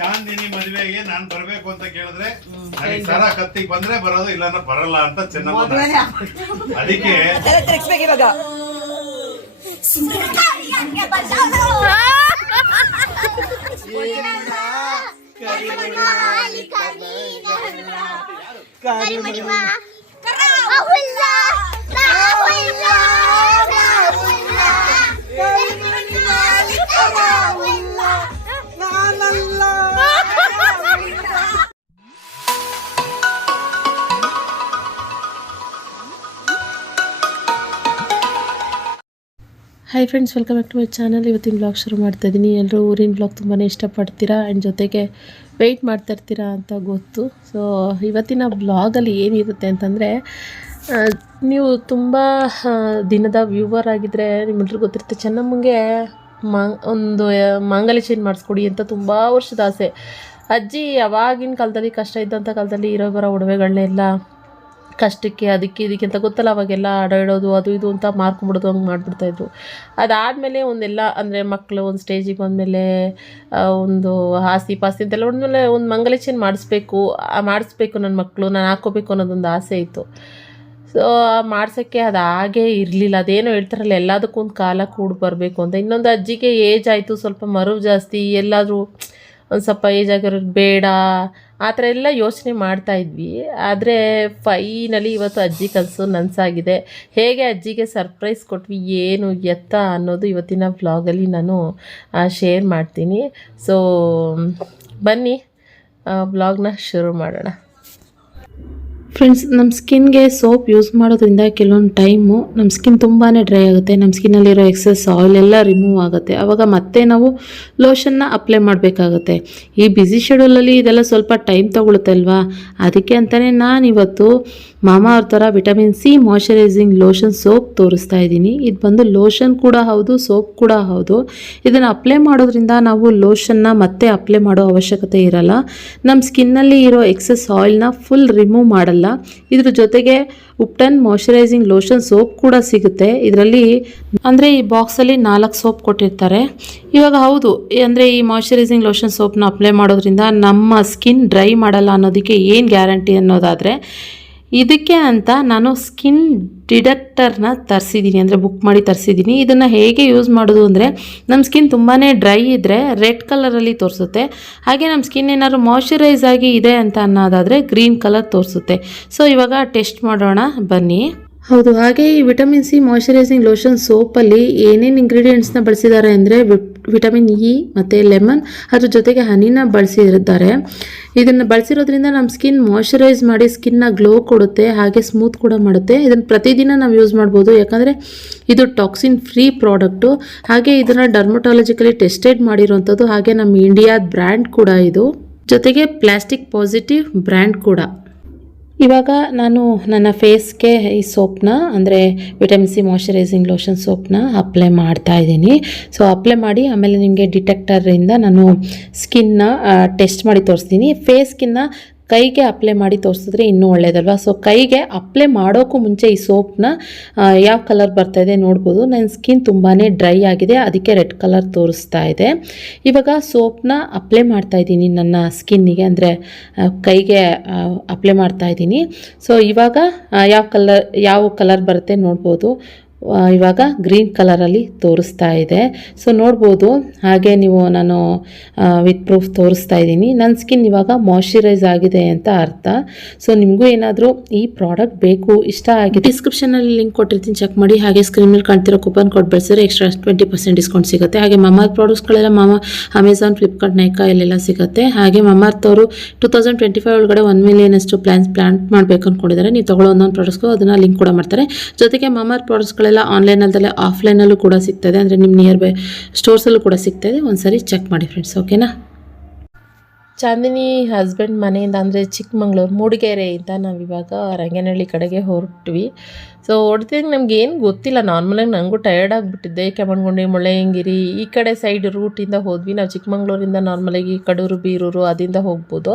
ಚಾಂದಿನಿ ಮದುವೆಗೆ ನಾನ್ ಬರ್ಬೇಕು ಅಂತ ಕೇಳಿದ್ರೆ ನನಗೆ ಸರ ಕತ್ತಿಗೆ ಬಂದ್ರೆ ಬರೋದು ಇಲ್ಲ ಬರಲ್ಲ ಅಂತ ಚೆನ್ನಾಗಿ ಅದಕ್ಕೆ ಇವಾಗ. Hi friends welcome back to my channel ಇವತ್ತಿನ ಬ್ಲಾಗ್ ಶುರು ಮಾಡ್ತಾ ಇದ್ದೀನಿ ಎಲ್ಲರೂ ಊರಿನ ಬ್ಲಾಗ್ ತುಂಬಾ ಇಷ್ಟಪಡ್ತೀರಾ? ಆ್ಯಂಡ್ ಜೊತೆಗೆ ವೆಯ್ಟ್ ಮಾಡ್ತಾ ಇರ್ತೀರಾ ಅಂತ ಗೊತ್ತು. ಸೊ ಇವತ್ತಿನ ಬ್ಲಾಗಲ್ಲಿ ಏನಿರುತ್ತೆ ಅಂತಂದರೆ ನೀವು ತುಂಬ ದಿನದ ವ್ಯೂವರ್ ಆಗಿದ್ದರೆ ನಿಮ್ಮೆಲ್ರಿಗೂ ಗೊತ್ತಿರುತ್ತೆ, ಚೆನ್ನಮ್ಮಂಗೆ ಮಾ ಒಂದು ಮಾಂಗಲ್ಯ ಚೇಂಜ್ ಮಾಡಿಸ್ಕೊಡಿ ಅಂತ ತುಂಬ ವರ್ಷದ ಆಸೆ. ಅಜ್ಜಿ ಯಾವಾಗಿನ ಕಾಲದಲ್ಲಿ ಕಷ್ಟ ಇದ್ದಂಥ ಕಾಲದಲ್ಲಿ ಇರೋ ಬರೋ ಒಡವೆಗಳನ್ನೆಲ್ಲ ಕಷ್ಟಕ್ಕೆ ಅದಕ್ಕೆ ಇದಕ್ಕೆ ಅಂತ ಗೊತ್ತಲ್ಲ, ಅವಾಗೆಲ್ಲ ಅಡಾಡೋದು ಅದು ಇದು ಅಂತ ಮಾರ್ಕೊಂಬಿಡೋದು ಹಂಗೆ ಮಾಡಿಬಿಡ್ತಾಯಿದ್ರು ಅದಾದಮೇಲೆ ಒಂದೆಲ್ಲ ಅಂದರೆ ಮಕ್ಕಳು ಒಂದು ಸ್ಟೇಜಿಗೆ ಬಂದಮೇಲೆ ಒಂದು ಆಸ್ತಿ ಪಾಸ್ತಿ ಅಂತೆಲ್ಲ ಒಂದ್ಮೇಲೆ ಒಂದು ಮಂಗಲಚೇನ್ ಮಾಡಿಸ್ಬೇಕು ಮಾಡಿಸ್ಬೇಕು ನನ್ನ ಮಕ್ಕಳು ನಾನು ಹಾಕ್ಕೋಬೇಕು ಅನ್ನೋದೊಂದು ಆಸೆ ಇತ್ತು. ಸೊ ಮಾಡ್ಸೋಕ್ಕೆ ಅದು ಹಾಗೇ ಇರಲಿಲ್ಲ. ಅದೇನೋ ಹೇಳ್ತಾರಲ್ಲ, ಎಲ್ಲದಕ್ಕೂ ಒಂದು ಕಾಲ ಕೂಡ ಬರಬೇಕು ಅಂತ. ಇನ್ನೊಂದು ಅಜ್ಜಿಗೆ ಏಜ್ ಆಯಿತು, ಸ್ವಲ್ಪ ಮರು ಜಾಸ್ತಿ, ಎಲ್ಲಾದರೂ ಒಂದು ಸ್ವಲ್ಪ ಏಜ್ ಆಗಿರೋದು ಬೇಡ ಆ ಥರ ಎಲ್ಲ ಯೋಚನೆ ಮಾಡ್ತಾ ಇದ್ವಿ. ಆದರೆ ಫೈನಲಿ ಇವತ್ತು ಅಜ್ಜಿ ಕನಸು ನನಸಾಗಿದೆ. ಹೇಗೆ ಅಜ್ಜಿಗೆ ಸರ್ಪ್ರೈಸ್ ಕೊಟ್ವಿ, ಏನು ಎತ್ತ ಅನ್ನೋದು ಇವತ್ತಿನ ವ್ಲಾಗಲ್ಲಿ ನಾನು ಶೇರ್ ಮಾಡ್ತೀನಿ. ಸೊ ಬನ್ನಿ ವ್ಲಾಗ್ನ ಶುರು ಮಾಡೋಣ. ಫ್ರೆಂಡ್ಸ್ ನಮ್ಮ ಸ್ಕಿನ್ಗೆ ಸೋಪ್ ಯೂಸ್ ಮಾಡೋದ್ರಿಂದ ಕೆಲವೊಂದು ಟೈಮು ನಮ್ಮ ಸ್ಕಿನ್ ತುಂಬಾ ಡ್ರೈ ಆಗುತ್ತೆ. ನಮ್ಮ ಸ್ಕಿನ್ನಲ್ಲಿರೋ ಎಕ್ಸಸ್ ಆಯಿಲ್ ಎಲ್ಲ ರಿಮೂವ್ ಆಗುತ್ತೆ. ಆವಾಗ ಮತ್ತೆ ನಾವು ಲೋಷನ್ನ ಅಪ್ಲೈ ಮಾಡಬೇಕಾಗುತ್ತೆ. ಈ ಬ್ಯುಸಿ ಶೆಡ್ಯೂಲಲ್ಲಿ ಇದೆಲ್ಲ ಸ್ವಲ್ಪ ಟೈಮ್ ತೊಗೊಳುತ್ತಲ್ವಾ ಅದಕ್ಕೆ ಅಂತಲೇ ನಾನಿವತ್ತು ಮಾಮಾ ಅವ್ರ ಥರ vitamin C moisturizing lotion soap ತೋರಿಸ್ತಾ ಇದ್ದೀನಿ. ಇದು ಬಂದು ಲೋಷನ್ ಕೂಡ ಹೌದು ಸೋಪ್ ಕೂಡ ಹೌದು. ಇದನ್ನು ಅಪ್ಲೈ ಮಾಡೋದ್ರಿಂದ ನಾವು ಲೋಷನ್ನ ಮತ್ತೆ ಅಪ್ಲೈ ಮಾಡೋ ಅವಶ್ಯಕತೆ ಇರಲ್ಲ. ನಮ್ಮ ಸ್ಕಿನ್ನಲ್ಲಿ ಇರೋ ಎಕ್ಸಸ್ ಆಯಿಲ್ನ ಫುಲ್ ರಿಮೂವ್ ಮಾಡಲ್ಲ. ಇದ್ರ ಜೊತೆಗೆ ಉಪ್ಟನ್ ಮಾಯಶ್ಚರೈಸಿಂಗ್ ಲೋಷನ್ ಸೋಪ್ ಕೂಡ ಸಿಗುತ್ತೆ. ಇದರಲ್ಲಿ ಅಂದರೆ ಈ ಬಾಕ್ಸಲ್ಲಿ ನಾಲ್ಕು ಸೋಪ್ ಕೊಟ್ಟಿರ್ತಾರೆ. ಇವಾಗ ಹೌದು, ಅಂದರೆ ಈ ಮಾಯಶ್ಚರೈಸಿಂಗ್ ಲೋಷನ್ ಸೋಪ್ನ ಅಪ್ಲೈ ಮಾಡೋದ್ರಿಂದ ನಮ್ಮ ಸ್ಕಿನ್ ಡ್ರೈ ಮಾಡಲ್ಲ ಅನ್ನೋದಕ್ಕೆ ಏನು ಗ್ಯಾರಂಟಿ ಅನ್ನೋದಾದರೆ ಇದಕ್ಕೆ ಅಂತ ನಾನು ಸ್ಕಿನ್ ಡಿಡಕ್ಟರ್ನ ತರಿಸಿದ್ದೀನಿ, ಅಂದರೆ ಬುಕ್ ಮಾಡಿ ತರಿಸಿದ್ದೀನಿ. ಇದನ್ನು ಹೇಗೆ ಯೂಸ್ ಮಾಡೋದು ಅಂದರೆ ನಮ್ಮ ಸ್ಕಿನ್ ತುಂಬಾ ಡ್ರೈ ಇದ್ದರೆ ರೆಡ್ ಕಲರಲ್ಲಿ ತೋರಿಸುತ್ತೆ. ಹಾಗೆ ನಮ್ಮ ಸ್ಕಿನ್ ಏನಾದ್ರು ಮಾಯಶ್ಚರೈಸ್ ಆಗಿ ಇದೆ ಅಂತ ಅನ್ನೋದಾದರೆ ಗ್ರೀನ್ ಕಲರ್ ತೋರಿಸುತ್ತೆ. ಸೊ ಇವಾಗ ಟೆಸ್ಟ್ ಮಾಡೋಣ, ಬನ್ನಿ. ಹೌದು, ಹಾಗೆ ಈ ವಿಟಮಿನ್ ಸಿ ಮಾಯಶ್ಚರೈಸಿಂಗ್ ಲೋಷನ್ ಸೋಪಲ್ಲಿ ಏನೇನು ಇಂಗ್ರೀಡಿಯೆಂಟ್ಸ್ನ ಬಳಸಿದ್ದಾರೆ ಅಂದರೆ ವಿಟಮಿನ್ ಇ ಮತ್ತು ಲೆಮನ್ ಅದ್ರ ಜೊತೆಗೆ ಹನಿನ ಬಳಸಿದ್ದಾರೆ. ಇದನ್ನು ಬಳಸಿರೋದ್ರಿಂದ ನಮ್ಮ ಸ್ಕಿನ್ ಮಾಯಶ್ಚರೈಸ್ ಮಾಡಿ ಸ್ಕಿನ್ನ ಗ್ಲೋ ಕೊಡುತ್ತೆ, ಹಾಗೆ ಸ್ಮೂತ್ ಕೂಡ ಮಾಡುತ್ತೆ. ಇದನ್ನು ಪ್ರತಿದಿನ ನಾವು ಯೂಸ್ ಮಾಡ್ಬೋದು, ಯಾಕಂದರೆ ಇದು ಟಾಕ್ಸಿನ್ ಫ್ರೀ ಪ್ರಾಡಕ್ಟು ಹಾಗೆ ಇದನ್ನು ಡರ್ಮಟಾಲಜಿಕಲಿ ಟೆಸ್ಟೆಡ್ ಮಾಡಿರುವಂಥದ್ದು, ಹಾಗೆ ನಮ್ಮ ಇಂಡಿಯಾದ ಬ್ರ್ಯಾಂಡ್ ಕೂಡ ಇದು. ಜೊತೆಗೆ ಪ್ಲಾಸ್ಟಿಕ್ ಪಾಸಿಟಿವ್ ಬ್ರ್ಯಾಂಡ್ ಕೂಡ. ಇವಾಗ ನಾನು ನನ್ನ ಫೇಸ್ಗೆ ಈ ಸೋಪ್ನ, ಅಂದರೆ ವಿಟಮಿನ್ ಸಿ ಮಾಯಶ್ಚರೈಸಿಂಗ್ ಲೋಷನ್ ಸೋಪ್ನ ಅಪ್ಲೈ ಮಾಡ್ತಾ ಇದ್ದೀನಿ. ಸೊ, ಅಪ್ಲೈ ಮಾಡಿ ಆಮೇಲೆ ನಿಮಗೆ ಡಿಟೆಕ್ಟರಿಂದ ನಾನು ಸ್ಕಿನ್ನ ಟೆಸ್ಟ್ ಮಾಡಿ ತೋರಿಸ್ತೀನಿ. ಫೇಸ್ ಸ್ಕಿನ್ನ ಕೈಗೆ ಅಪ್ಲೈ ಮಾಡಿ ತೋರಿಸಿದ್ರೆ ಇನ್ನೂ ಒಳ್ಳೇದಲ್ವಾ? ಸೊ ಕೈಗೆ ಅಪ್ಲೈ ಮಾಡೋಕ್ಕೂ ಮುಂಚೆ ಈ ಸೋಪ್ನ ಯಾವ ಕಲರ್ ಬರ್ತಾ ಇದೆ ನೋಡ್ಬೋದು. ನನ್ನ ಸ್ಕಿನ್ ತುಂಬಾ ಡ್ರೈ ಆಗಿದೆ, ಅದಕ್ಕೆ ರೆಡ್ ಕಲರ್ ತೋರಿಸ್ತಾ ಇದೆ. ಇವಾಗ ಸೋಪ್ನ ಅಪ್ಲೈ ಮಾಡ್ತಾ ಇದ್ದೀನಿ ನನ್ನ ಸ್ಕಿನ್ನಿಗೆ ಅಂದರೆ ಕೈಗೆ ಅಪ್ಲೈ ಮಾಡ್ತಾ ಇದ್ದೀನಿ. ಸೊ ಇವಾಗ ಯಾವ ಕಲರ್ ಯಾವ ಕಲರ್ ಬರುತ್ತೆ ನೋಡ್ಬೋದು. ಇವಾಗ ಗ್ರೀನ್ ಕಲರಲ್ಲಿ ತೋರಿಸ್ತಾ ಇದೆ. ಸೊ ನೋಡ್ಬೋದು. ಹಾಗೆ ನೀವು ನಾನು ವಿತ್ ಪ್ರೂಫ್ ತೋರಿಸ್ತಾ ಇದ್ದೀನಿ. ನನ್ನ ಸ್ಕಿನ್ ಇವಾಗ ಮಾಯ್ಶ್ಚರೈಸ್ ಆಗಿದೆ ಅಂತ ಅರ್ಥ. ಸೊ ನಿಮಗೂ ಏನಾದರೂ ಈ ಪ್ರಾಡಕ್ಟ್ ಬೇಕು, ಇಷ್ಟ ಆಗಿದೆ. ಡಿಸ್ಕ್ರಿಪ್ಷನಲ್ಲಿ ಲಿಂಕ್ ಕೊಟ್ಟಿರ್ತೀನಿ. ಚೆಕ್ ಮಾಡಿ. ಹಾಗೆ ಸ್ಕ್ರೀನ್ ಮೇಲೆ ಕಾಣ್ತಿರೋ ಕೂಪನ್ ಕೋಡ್ ಬಳಸಿದ್ರೆ ಎಕ್ಸ್ಟ್ರಾ ಟ್ವೆಂಟಿ ಪರ್ಸೆಂಟ್ ಡಿಸ್ಕೌಂಟ್ ಸಿಗುತ್ತೆ. ಹಾಗೆ ಮಮಾರ್ ಪ್ರಾಡಕ್ಟ್ಸ್ಗಳೆಲ್ಲ ಮಾಮ ಅಮೆಝಾನ್ ಫ್ಲಿಪ್ಕಾರ್ಟ್ ನೈಕಾ ಇಲ್ಲೆಲ್ಲ ಸಿಗುತ್ತೆ. ಹಾಗೆ ಮಮಾರ್ತವರು ಟೂ ತೌಸಂಡ್ ಟ್ವೆಂಟಿ ಫೈವ್ ಒಳಗಡೆ ಒನ್ ಮಿಲಿಯನ್ ಅಷ್ಟು ಪ್ಲಾನ್ಸ್ ಪ್ಲಾಂಟ್ ಮಾಡಬೇಕು ಅಂದ್ಕೊಂಡಿದ್ದಾರೆ ನೀವು ತೊಗೊಳ್ಳೋ ಒಂದೊಂದು ಪ್ರಾಡಕ್ಟ್ಸ್ಗೂ ಅದನ್ನು ಲಿಂಕ್ ಕೂಡ ಮಾಡ್ತಾರೆ. ಜೊತೆಗೆ ಮಮಾರ್ ಪ್ರಾಡಕ್ಟ್ಸ್ಗಳೆಲ್ಲ ಆಫ್ಲೈನ್ ಆಫ್ಲೈನಲ್ಲೂ ಕೂಡ ಸಿಗ್ತದೆ. ಅಂದರೆ ನಿಮ್ಮ ನಿಯರ್ ಬೈ ಸ್ಟೋರ್ಸಲ್ಲೂ ಕೂಡ ಸಿಗ್ತದೆ. ಒಂದ್ಸರಿ ಚೆಕ್ ಮಾಡಿ ಫ್ರೆಂಡ್ಸ್ ಓಕೆನಾ ಚಾಂದಿನಿ ಹಸ್ಬೆಂಡ್ ಮನೆಯಿಂದ ಅಂದರೆ ಚಿಕ್ಕಮಂಗ್ಳೂರು, ಮೂಡಿಗೆರೆಯಿಂದ ನಾವಿವಾಗ ರಂಗನಹಳ್ಳಿ ಕಡೆಗೆ ಹೊರಟ್ವಿ. ಸೊ ಹೊಡ್ತಿದ್ದಾಗ ನಮ್ಗೆ ಏನು ಗೊತ್ತಿಲ್ಲ. ನಾರ್ಮಲಾಗಿ ನನಗೂ ಟಯರ್ಡ್ ಆಗಿಬಿಟ್ಟಿದ್ದೆ. ಕೆಮಣ್ಗುಂಡಿ ಮುಳ್ಳಯ್ಯನಗಿರಿ ಈ ಕಡೆ ಸೈಡ್ ರೂಟಿಂದ ಹೋದ್ವಿ. ನಾವು ಚಿಕ್ಕಮಂಗ್ಳೂರಿಂದ ನಾರ್ಮಲಾಗಿ ಕಡೂರು, ಬೀರೂರು ಅದಿಂದ ಹೋಗ್ಬೋದು.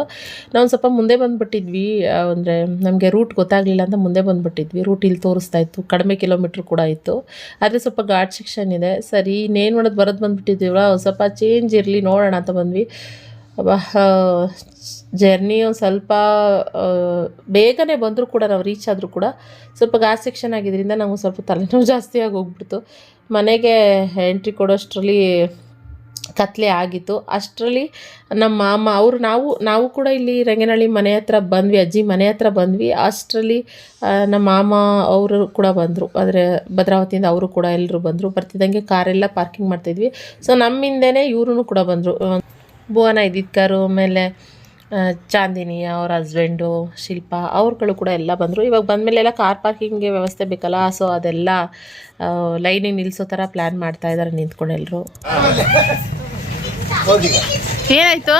ನಾವು ಸ್ವಲ್ಪ ಮುಂದೆ ಬಂದುಬಿಟ್ಟಿದ್ವಿ. ಅಂದರೆ ನಮಗೆ ರೂಟ್ ಗೊತ್ತಾಗಲಿಲ್ಲ ಅಂತ ಮುಂದೆ ಬಂದುಬಿಟ್ಟಿದ್ವಿ. ರೂಟ್ ಇಲ್ಲಿ ತೋರಿಸ್ತಾ ಇತ್ತು. ಕಡಿಮೆ ಕಿಲೋಮೀಟ್ರ್ ಕೂಡ ಇತ್ತು. ಆದರೆ ಸ್ವಲ್ಪ ಘಾಟ್ ಸೆಕ್ಷನ್ ಇದೆ. ಸರಿ, ಇನ್ನೇನು ಮಾಡೋದು, ಬರೋದು ಬಂದುಬಿಟ್ಟಿದ್ವಿ ಸ್ವಲ್ಪ ಚೇಂಜ್ ಇರಲಿ, ನೋಡೋಣ ಅಂತ ಬಂದ್ವಿ. ಜರ್ನಿ ಒಂದು ಸ್ವಲ್ಪ ಬೇಗನೆ ಬಂದರೂ ಕೂಡ ನಾವು ರೀಚ್ ಆದರೂ ಕೂಡ ಸ್ವಲ್ಪ ಗಾಸ್ ಸೆಕ್ಷನ್ ಆಗಿದ್ದರಿಂದ ನಮಗೆ ಸ್ವಲ್ಪ ತಲೆನೋವು ಜಾಸ್ತಿ ಆಗಿ ಹೋಗ್ಬಿಡ್ತು ಮನೆಗೆ ಎಂಟ್ರಿ ಕೊಡೋಷ್ಟರಲ್ಲಿ ಕತ್ಲೆ ಆಗಿತ್ತು. ಅಷ್ಟರಲ್ಲಿ ನಮ್ಮ ಮಾಮ, ಅವರು ನಾವು ನಾವು ಕೂಡ ಇಲ್ಲಿ ರಂಗನಹಳ್ಳಿ ಮನೆ ಹತ್ರ ಬಂದ್ವಿ, ಅಜ್ಜಿ ಮನೆ ಹತ್ರ ಬಂದ್ವಿ. ಅಷ್ಟರಲ್ಲಿ ನಮ್ಮ ಮಾಮ, ಅವರು ಕೂಡ ಬಂದರು. ಆದರೆ ಭದ್ರಾವತಿಯಿಂದ ಅವರು ಕೂಡ ಎಲ್ಲರೂ ಬಂದರು. ಬರ್ತಿದ್ದಂಗೆ ಕಾರೆಲ್ಲ ಪಾರ್ಕಿಂಗ್ ಮಾಡ್ತಿದ್ವಿ ಸೊ ನಮ್ಮ ಇವರು ಕೂಡ ಬಂದರು. ಭುವನ ಇದ್ದಿದ್ಕಾರು ಆಮೇಲೆ ಚಾಂದಿನಿ ಅವ್ರ ಹಸ್ಬೆಂಡು ಶಿಲ್ಪ ಅವ್ರುಗಳು ಕೂಡ ಎಲ್ಲ ಬಂದರು. ಇವಾಗ ಬಂದಮೇಲೆ ಎಲ್ಲ ಕಾರ್ ಪಾರ್ಕಿಂಗ್ಗೆ ವ್ಯವಸ್ಥೆ ಬೇಕಲ್ಲ ಸೊ ಅದೆಲ್ಲ ಲೈನಿಗೆ ನಿಲ್ಲಿಸೋ ಥರ ಪ್ಲ್ಯಾನ್ ಮಾಡ್ತಾ ಇದ್ದಾರೆ ನಿಂತ್ಕೊಂಡು ಎಲ್ಲರೂ ಏನಾಯ್ತು?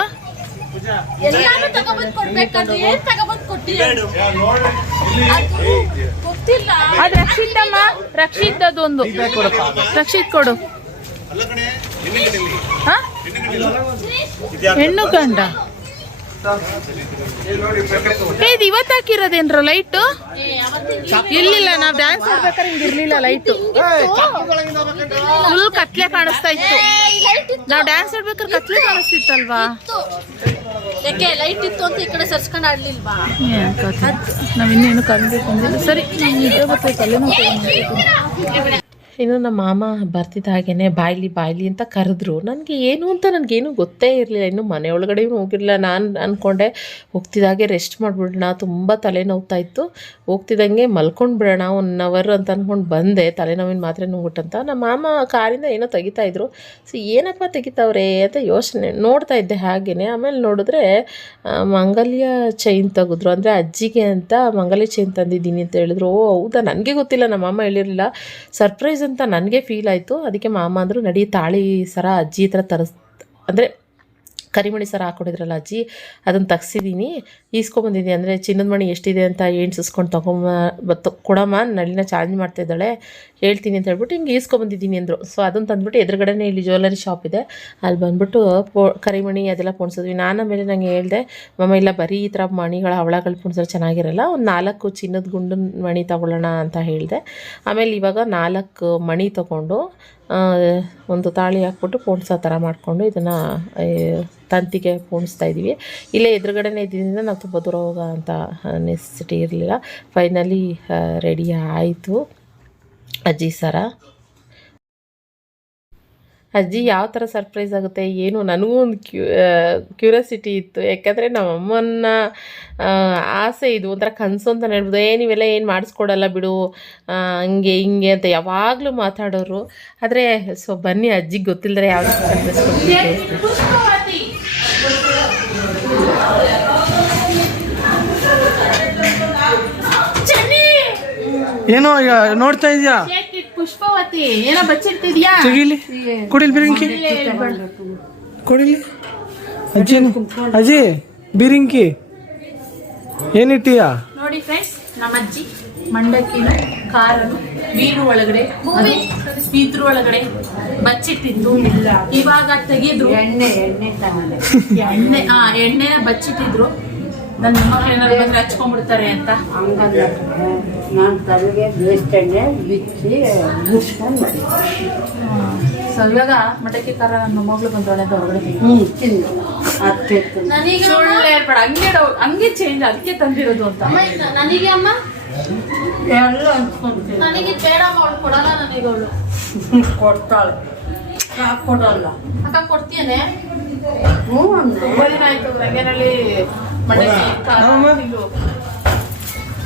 ಅದು ರಕ್ಷಿತಮ್ಮ ರಕ್ಷಿತ್ ಅದೊಂದು ರಕ್ಷಿತ್ ಕೊಡು? ಹೆಣ್ಣು ಕಂಡ ಏ, ಇದು ಇವತ್ತು ಹಾಕಿರೋದೇನ್ರ ಲೈಟು? ಇರ್ಲಿಲ್ಲ ನಾವು ಡ್ಯಾನ್ಸ್ ಮಾಡ್ಬೇಕಾದ್ರೆ ಹಿಂಗೆ ಇರ್ಲಿಲ್ಲ ಲೈಟು. ಫುಲ್ ಕತ್ಲೆ ಕಾಣಿಸ್ತಾ ಇತ್ತು. ನಾವು ಡ್ಯಾನ್ಸ್ ಆಡ್ಬೇಕಾದ್ರೆ ಕತ್ಲೆ ಕಾಣಿಸ್ತಿತ್ತಲ್ವಾ? ಯಾಕೆ ಲೈಟ್ ಇತ್ತು ಅಂತ ಈ ಕಡೆ ಸರ್ಸ್ಕೊಂಡ್ ಆಡ್ಲಿಲ್ವಾ? ನಾವ್ ಇನ್ನೇನು ಕಂಡ್ಬೇಕು ಅಂದಿಲ್ಲ ಸರಿ ಇನ್ನು ನಮ್ಮ ಮಾಮ ಬರ್ತಿದ್ದ ಹಾಗೇನೆ ಬಾಯ್ಲಿ ಬಾಯ್ಲಿ ಅಂತ ಕರೆದ್ರು. ನನಗೆ ಏನು ಅಂತ ನನಗೇನು ಗೊತ್ತೇ ಇರಲಿಲ್ಲ. ಇನ್ನು ಮನೆ ಒಳಗಡೆಯೂ ಹೋಗಿರಲಿಲ್ಲ. ನಾನು ಅಂದ್ಕೊಂಡೆ ಹೋಗ್ತಿದ್ದಾಗೆ ರೆಸ್ಟ್ ಮಾಡಿಬಿಡೋಣ. ತುಂಬ ತಲೆನೋವ್ತಾ ಇತ್ತು. ಹೋಗ್ತಿದ್ದಂಗೆ ಮಲ್ಕೊಂಡು ಬಿಡೋಣ ಒನ್ ಅವರ್ ಅಂತ ಅಂದ್ಕೊಂಡು ಬಂದೆ. ತಲೆನೋವಿನ ಮಾತ್ರೆ ನುಂಗುಟ್ಟಂತ ನಮ್ಮ ಮಾಮ ಕಾರಿಂದ ಏನೋ ತೆಗಿತಾ ಇದ್ರು. ಸೊ ಏನಪ್ಪ ತೆಗಿತಾವ್ರೆ ಅಂತ ಯೋಚನೆ ನೋಡ್ತಾ ಇದ್ದೆ ಹಾಗೇ ಆಮೇಲೆ ನೋಡಿದ್ರೆ ಮಂಗಲ್ಯ ಚೈನ್ ತೆಗೆದ್ರು. ಅಂದರೆ ಅಜ್ಜಿಗೆ ಅಂತ ಮಂಗಲ್ಯ ಚೈನ್ ತಂದಿದ್ದೀನಿ ಅಂತ ಹೇಳಿದ್ರು. ಓ, ಹೌದಾ? ನನಗೆ ಗೊತ್ತಿಲ್ಲ. ನಮ್ಮ ಮಾಮ ಹೇಳಿರಲಿಲ್ಲ. ಸರ್ಪ್ರೈಸ್ ಅಂತ ನನಗೆ ಫೀಲ್ ಆಯಿತು. ಅದಕ್ಕೆ ಮಾಮ ಅಂದರು ನಡಿ ತಾಳಿ ಸರ ಅಜ್ಜಿ ಹತ್ರ ತರಿಸ್ ಅಂದರೆ ಕರಿಮಣಿ ಸರ ಹಾಕೊಂಡಿದ್ರಲ್ಲ ಅಜ್ಜಿ, ಅದನ್ನು ತಗ್ಸಿದ್ದೀನಿ ಈಸ್ಕೊಂಬಂದಿದ್ದೆ ಅಂದರೆ ಚಿನ್ನದ ಮಣಿ ಎಷ್ಟಿದೆ ಅಂತ ಏಣ್ಸಿಸ್ಕೊಂಡು ತಗೊಂಬ ಬತ್ತು ಕೊಡಮ್ಮ, ನಳಿನ ಚಾರ್ಜ್ ಮಾಡ್ತಿದ್ದಾಳೆ, ಹೇಳ್ತೀನಿ ಅಂತ ಹೇಳ್ಬಿಟ್ಟು ಹಿಂಗೆ ಈಸ್ಕೊಂಬಂದಿದ್ದೀನಿ ಅಂದರು. ಸೊ ಅದನ್ನು ತಂದ್ಬಿಟ್ಟು ಎದುರುಗಡೆನೇ ಇಲ್ಲಿ ಜ್ಯುವೆಲ್ಲರಿ ಶಾಪ್ ಇದೆ. ಅಲ್ಲಿ ಬಂದ್ಬಿಟ್ಟು ಪೋ, ಕರಿಮಣಿ ಅದೆಲ್ಲ ಪೋಣಿಸಿದ್ವಿ. ನಾನು ಆಮೇಲೆ ನಂಗೆ ಹೇಳಿದೆ, ಮಮ್ಮ, ಇಲ್ಲ ಬರೀ ಈ ಥರ ಮಣಿಗಳ ಹವಳಗಳು ಪೋಣಿಸಿದ್ರೆ ಚೆನ್ನಾಗಿರಲ್ಲ, ಒಂದು ನಾಲ್ಕು ಚಿನ್ನದ ಗುಂಡಿನ ಮಣಿ ತಗೊಳ್ಳೋಣ ಅಂತ ಹೇಳಿದೆ. ಆಮೇಲೆ ಇವಾಗ ನಾಲ್ಕು ಮಣಿ ತಗೊಂಡು ಒಂದು ತಾಳಿ ಹಾಕ್ಬಿಟ್ಟು ಪೋಣಿಸೋ ಥರ ಮಾಡಿಕೊಂಡು ಇದನ್ನು ತಂತಿಗೆ ಪೋಣಿಸ್ತಾ ಇದ್ದೀವಿ. ಇಲ್ಲೇ ಎದುರುಗಡೆನೇ ಇದ್ದಿದ್ದರಿಂದ ನಾವು ತುಂಬ ದೂರ ಹೋಗೋ ಅಂತ ನೆಸೆಸಿಟಿ ಇರಲಿಲ್ಲ. ಫೈನಲಿ ರೆಡಿ ಆಯಿತು. ಅಜ್ಜಿ ಸರ. ಅಜ್ಜಿ, ಯಾವ ಥರ ಸರ್ಪ್ರೈಸ್ ಆಗುತ್ತೆ? ಏನು? ನನಗೂ ಒಂದು ಕ್ಯೂ ಕ್ಯೂರಿಯಾಸಿಟಿ ಇತ್ತು. ಯಾಕಂದರೆ ನಮ್ಮ ಅಮ್ಮನ ಆಸೆ ಇದು, ಒಂಥರ ಕನಸು ಅಂತ ಹೇಳ್ಬೋದು. ಏ, ನೀವೆಲ್ಲ ಏನು ಮಾಡಿಸ್ಕೊಡಲ್ಲ ಬಿಡು. ಹಂಗೆ, ಹಿಂಗೆ ಅಂತ ಯಾವಾಗಲೂ ಮಾತಾಡೋರು. ಆದರೆ, ಸೊ, ಬನ್ನಿ ಅಜ್ಜಿಗೆ ಗೊತ್ತಿಲ್ಲದ್ರೆ ಯಾವ. ಏನೋ ಈಗ ನೋಡ್ತಾ ಇದೀಯಾ? ಪುಷ್ಪವತಿ ಏನೋ ಬಚ್ಚಿಡ್ತಿದ್ಯಾ? ತೆಗೀಲಿ. ಕುಡಿಲ್ ಬಿರಿಂಕಿ. ಕುಡಿಲಿ. ಅಜ್ಜಿ ಅಜ್ಜಿ ಬಿರಿಂಕಿ ಏನಿಟ್ಟಿಯಾ? ನೋಡಿ ಫ್ರೆಂಡ್ಸ್ ನಮ್ಮ ಅಜ್ಜಿ ಮಂಡಕ್ಕಿನ ಕಾರನ್ನು ಬೀರು ಒಳಗಡೆ ಇದ್ರ ಒಳಗಡೆ ಬಚ್ಚಿಟ್ಟಿದ್ದು. ಇವಾಗ ತೆಗೆದ್ರು. ಎಣ್ಣೆ ಎಣ್ಣೆ ಎಣ್ಣೆ ಆ ಎಣ್ಣೆನ ಬಚ್ಚಿಟ್ಟಿದ್ರು. ನನ್ನ ಮಕ್ಕಳು ಏನಾದ್ರು ಬಂದ್ರೆ ಹಚ್ಕೊಂಡ್ಬಿಡ್ತಾರೆ ಅಂತ. ನಾನು ತಲೆಗೆ ಬೇಯಿಸ್ಕೊಂಡೆ ಬಿಚ್ಚಿ ಮುಚ್ಕೊಂಡು ಮಾಡಿ ಸೊ ಇವಾಗ ಮಟಕಿ ಖಾರ ನನ್ನ ಮಗಳು ಬಂದವಳೆ ಅಂತ ಹೊರಗಡೆ. ಹ್ಞೂ ತಿಂದು ಅದಕ್ಕೆ ಸುಳ್ಳು ಹೇಳ್ಬೇಡ. ಹಂಗೆ ಹಂಗೆ ಚೇಂಜ್ ಅದಕ್ಕೆ ತಂದಿರೋದು ಅಂತ. ನನಗೆ ಅಮ್ಮ? ಎಲ್ಲ ಹಂಚ್ಕೊಂತೀನಿ ನನಗೆ ಬೇಡ ಅವಳು ಕೊಡಲ್ಲ ನನಗೆ ಅವಳು. ಕೊಡ್ತಾಳೆ. ಕೊಡಲ್ಲ? ಅಕ್ಕ ಕೊಡ್ತೀಯನೆ ಹ್ಞೂ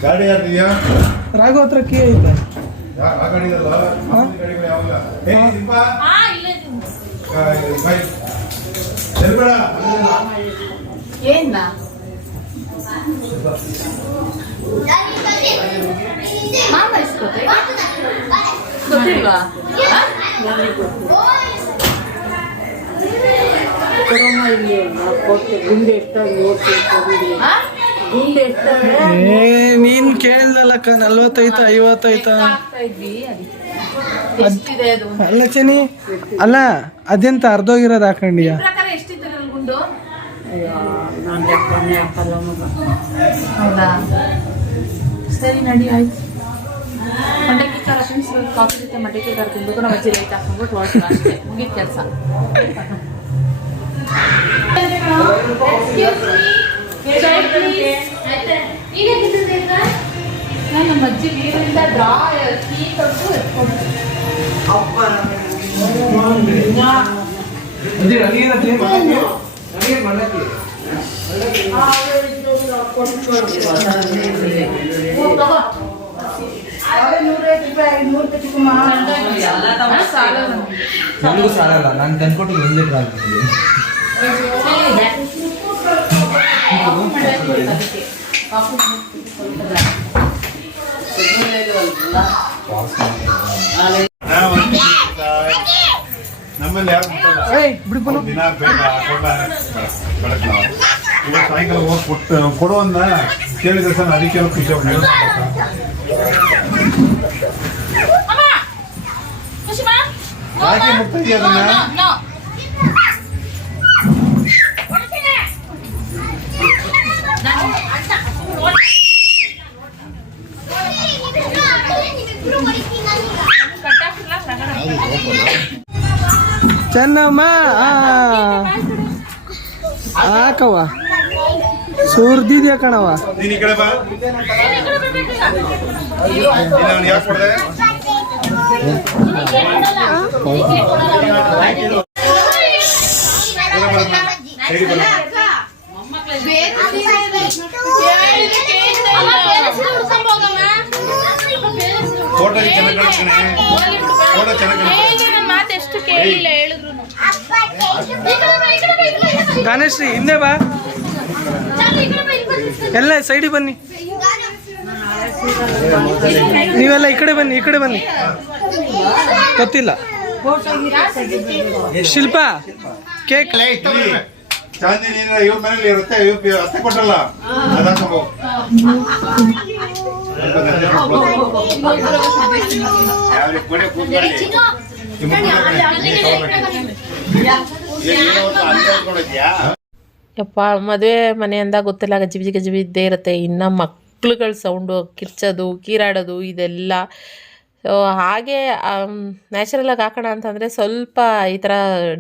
ಗಾಡಿ ಯಾರ್ದಿದ್ಯಾ ರಾಘವ ಹತ್ರ ಕೀ ಐತೆ ಏನ್ ಗೊತ್ತಿಲ್ವಾ? ಕೊಡಮ್ಮ ಇಲ್ಲಿ ಕೊಟ್ಟು ಗುಂಡೆ ಎಷ್ಟಾಗಿ ನೋಡ್ತೀವಿ? ಗುಂಡೆ ಎಷ್ಟಾದ್ರೆ ಏ ನೀನ್ ಕೇಳ್ದಲ್ಲಕ್ಕ ನಲ್ವತ್ತೈತ ಐವತ್ತೈತ? ಅಲ್ಲ ಚೆನ್ನಿ ಅಲ್ಲ ಅದೆಂತ ಅರ್ಧೋಗಿರೋದು ಹಾಕೊಂಡಿಯ ನಾನು ಲೆಕ್ಕನೇ ಹಾಕಲ್ಲ ಮಗ. ಹೌದಾ? ಸರಿ ನಡಿ ಆಯ್ತು. ಮಂಡಕ್ಕಿ ಖಾರ ಫ್ರೆಂಡ್ಸ್ ಕಾಫಿ ಜೊತೆ ಮಂಡಕ್ಕಿ ಖಾರ ತಿನ್ಬೇಕು ನಮ್ಮ ಅಜ್ಜಿ ಲೈಟ್ ಹಾಕೊಂಡ್ಬಿಟ್ಟು ಹೊರಟು ಅಷ್ಟೇ. ಮುಗೀತು ಕೆಲಸ. ನಮ್ಮ ಅಜ್ಜಿ ನೀರಿಂದ ಡ್ರಾ ಕೀ ತಂದು ಎತ್ಕೊಂಡು ಸಾಲ ನನಗೂ ಸಾಲಲ್ಲ ನಾನು ತಂದ್ಕೊಟ್ಟು ಒಂದು ಲೀಟ್ರ್ ಆಗ್ತೀನಿ ನಾವು ನಮ್ಮಲ್ಲಿ ಯಾರು ಮುಟ್ಟಲ್ಲ. ದಿನ ಬೇಡ ಕೊಡ ಬೆಳಕ್ ನಾವು. ಇವತ್ತು ಸಾಯಂಕಾಲ ಹೋಗಿ ಕೊಟ್ಟು ಕೊಡುವನ್ನ ಕೇಳಿದ್ರೆ ಸರ್ ಅದಕ್ಕೆ ಖುಷಿ ಆಗ್ಬಿಟ್ಟು ಅಮ್ಮ ಕುಸುಮ ಯಾಕೆ ಮುಟ್ತಿದ್ಯಾ ಅದನ್ನ ಹೋಗಮ್ಮ. ಬೇರೆ ಸುರ್ದಿದ್ಯಾ ಕಣವ ಫೋಟೋ ಚೆನ್ನಾಗಿ ಫೋಟೋ ಚೆನ್ನಾಗಿ ಹೇಳಿದ್ರು ಗಾನೇಶ್ರೀ ಹಿಂದೆ ಬಾ. ಎಲ್ಲ ಸೈಡಿಗೆ ಬನ್ನಿ. ನೀವೆಲ್ಲ ಈ ಕಡೆ ಬನ್ನಿ ಈ ಕಡೆ ಬನ್ನಿ. ಗೊತ್ತಿಲ್ಲ. ಶಿಲ್ಪ ಕೇಕ್. ಚಾಂದಿ ಏನಾರ ಇವ್ರ ಮನೇಲಿ ಇರುತ್ತೆ ಇವ್ರ ಅತ್ತೆ ಕೊಟ್ಟಲ್ಲ ಅದಾಕೋ ಯಪ್ಪ ಮದುವೆ ಮನೆಯಿಂದ ಗೊತ್ತಿಲ್ಲ. ಗಜಿಬಿಜಿ ಗಜಿಬಿ ಇದ್ದೇ ಇರುತ್ತೆ. ಇನ್ನು ಮಕ್ಳುಗಳ ಸೌಂಡು ಕಿರ್ಚೋದು ಕೀರಾಡೋದು ಇದೆಲ್ಲ ಸೊ ಹಾಗೆ ನ್ಯಾಚುರಲಾಗಿ ಹಾಕೋಣ ಅಂತಂದರೆ ಸ್ವಲ್ಪ ಈ ಥರ